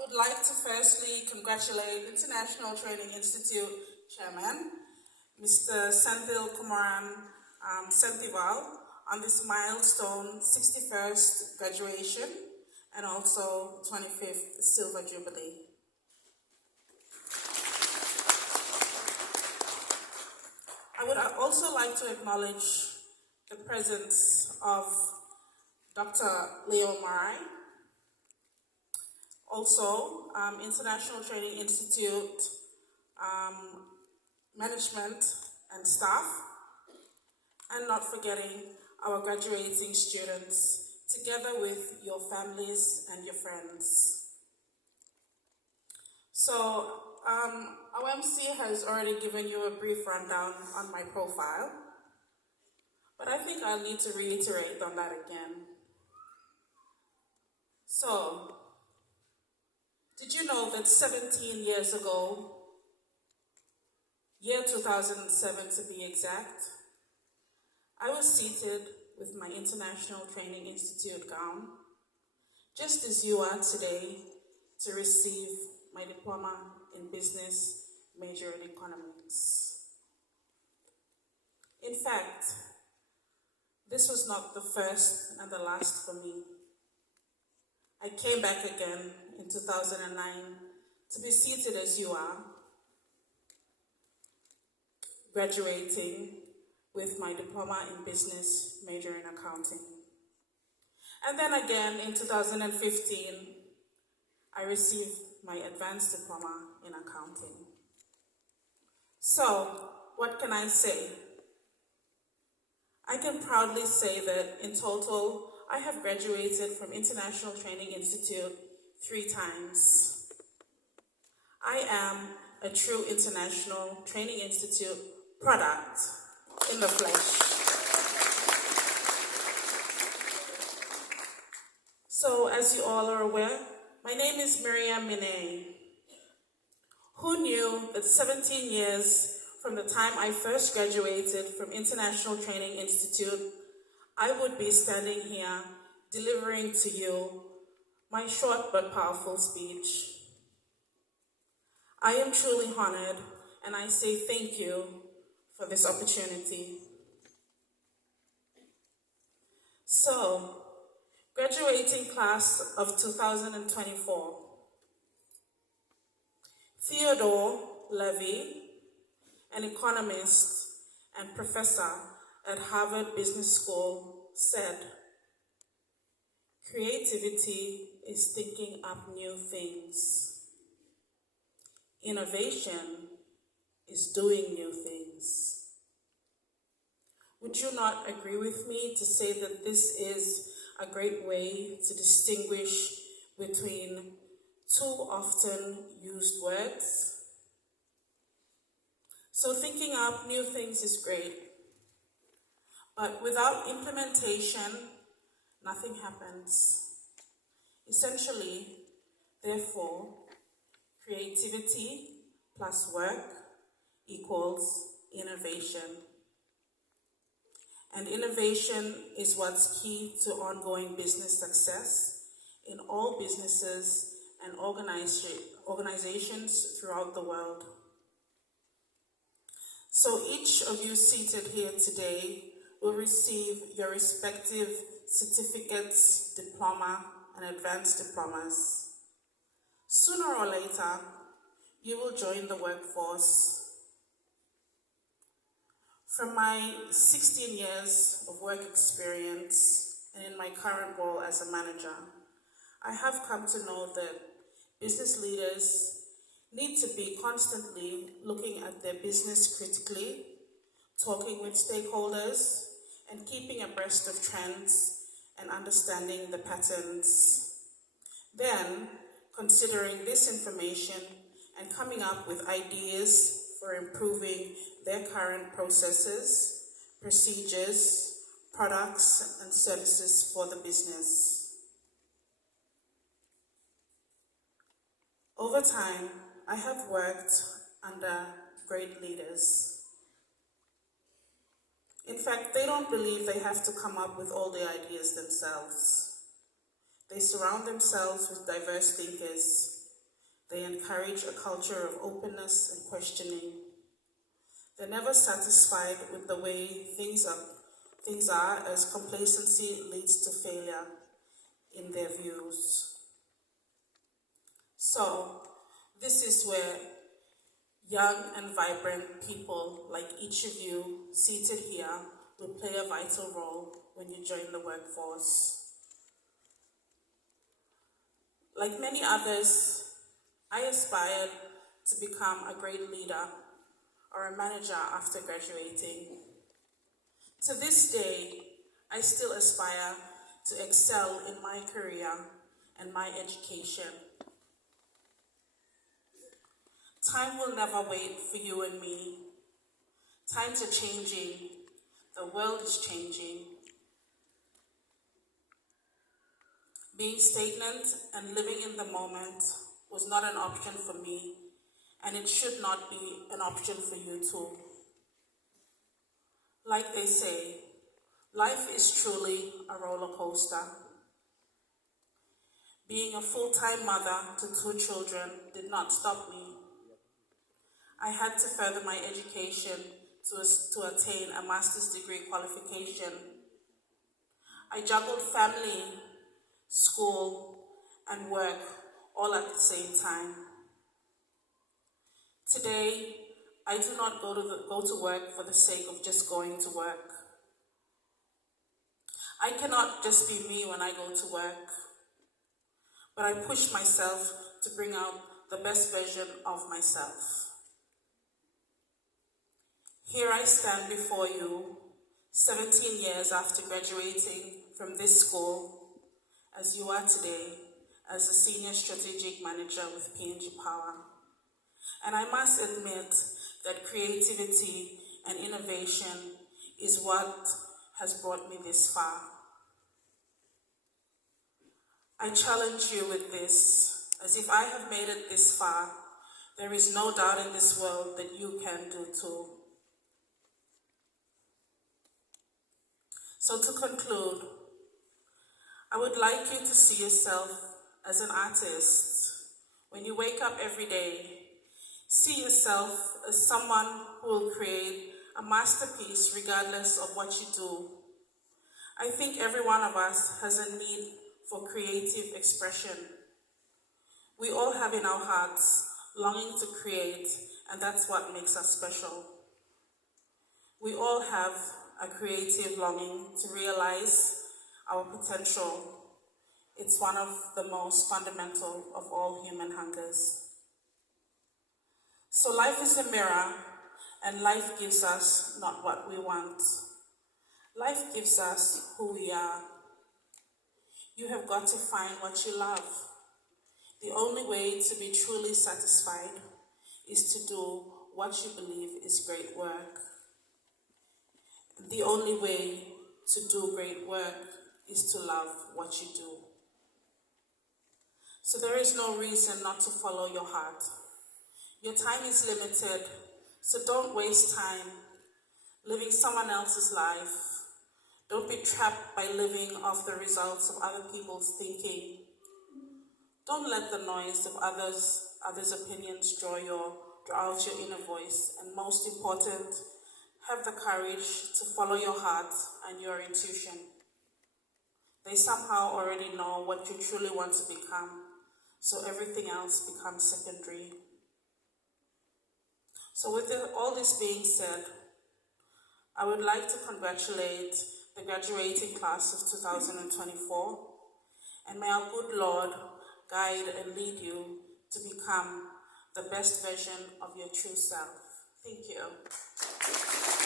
would like to firstly congratulate International Training Institute Chairman, Mr. Senthil Kumaran Senthival, on this milestone 61st graduation and also 25th Silver Jubilee. I would also like to acknowledge the presence of Dr. Leo Marai, also International Training Institute management and staff, and not forgetting our graduating students, together with your families and your friends. So, our MC has already given you a brief rundown on my profile, but I think I'll need to reiterate on that again. So, did you know that 17 years ago, year 2007 to be exact, I was seated with my International Training Institute gown, just as you are today, to receive my diploma in business, major in economics. In fact, this was not the first and the last for me. I came back again in 2009 to be seated as you are, graduating with my diploma in business, major in accounting. And then again in 2015, I received my advanced diploma in accounting. So, what can I say? I can proudly say that in total, I have graduated from International Training Institute 3 times. I am a true International Training Institute product in the flesh. So, as you all are aware, my name is Miriam Minei. Who knew that 17 years from the time I first graduated from International Training Institute, I would be standing here delivering to you my short but powerful speech. I am truly honored, and I say thank you for this opportunity. So, graduating class of 2024, Theodore Levy, an economist and professor at Harvard Business School, said, "Creativity is thinking up new things. Innovation is doing new things." Would you not agree with me to say that this is a great way to distinguish between two often used words? So thinking up new things is great, but without implementation, nothing happens. Essentially, therefore, creativity plus work equals innovation. And innovation is what's key to ongoing business success in all businesses and organizations throughout the world. So each of you seated here today will receive your respective certificates, diploma, and advanced diplomas. Sooner or later, you will join the workforce. From my 16 years of work experience and in my current role as a manager, I have come to know that business leaders need to be constantly looking at their business critically, talking with stakeholders, and keeping abreast of trends and understanding the patterns. Then, considering this information and coming up with ideas for improving their current processes, procedures, products, and services for the business. Over time, I have worked under great leaders. In fact, they don't believe they have to come up with all the ideas themselves. They surround themselves with diverse thinkers They encourage a culture of openness and questioning. They're never satisfied with the way things are, as complacency leads to failure in their views. So, this is where young and vibrant people like each of you seated here will play a vital role when you join the workforce. Like many others, I aspired to become a great leader or a manager after graduating. To this day, I still aspire to excel in my career and my education. Time will never wait for you and me. Times are changing. The world is changing. Being stagnant and living in the moment was not an option for me, and it should not be an option for you too. Like they say, life is truly a roller coaster. Being a full-time mother to 2 children did not stop me. I had to further my education to attain a master's degree qualification. I juggled family, school, and work all at the same time. Today, I do not go to work for the sake of just going to work. I cannot just be me when I go to work, but I push myself to bring out the best version of myself. Here I stand before you, 17 years after graduating from this school, as you are today, as a senior strategic manager with PNG Power. And I must admit that creativity and innovation is what has brought me this far. I challenge you with this, as if I have made it this far, there is no doubt in this world that you can do too. So to conclude, I would like you to see yourself as an artist. When you wake up every day, see yourself as someone who will create a masterpiece regardless of what you do. I think every one of us has a need for creative expression. We all have in our hearts longing to create, and that's what makes us special. We all have a creative longing to realize our potential. It's one of the most fundamental of all human hungers. So life is a mirror, and life gives us not what we want. Life gives us who we are. You have got to find what you love. The only way to be truly satisfied is to do what you believe is great work. The only way to do great work is to love what you do. So there is no reason not to follow your heart. Your time is limited, so don't waste time living someone else's life. Don't be trapped by living off the results of other people's thinking. Don't let the noise of others' opinions draw out your inner voice. And most important, have the courage to follow your heart and your intuition. They somehow already know what you truly want to become, so everything else becomes secondary. So with all this being said, I would like to congratulate the graduating class of 2024, and may our good Lord guide and lead you to become the best version of your true self. Thank you.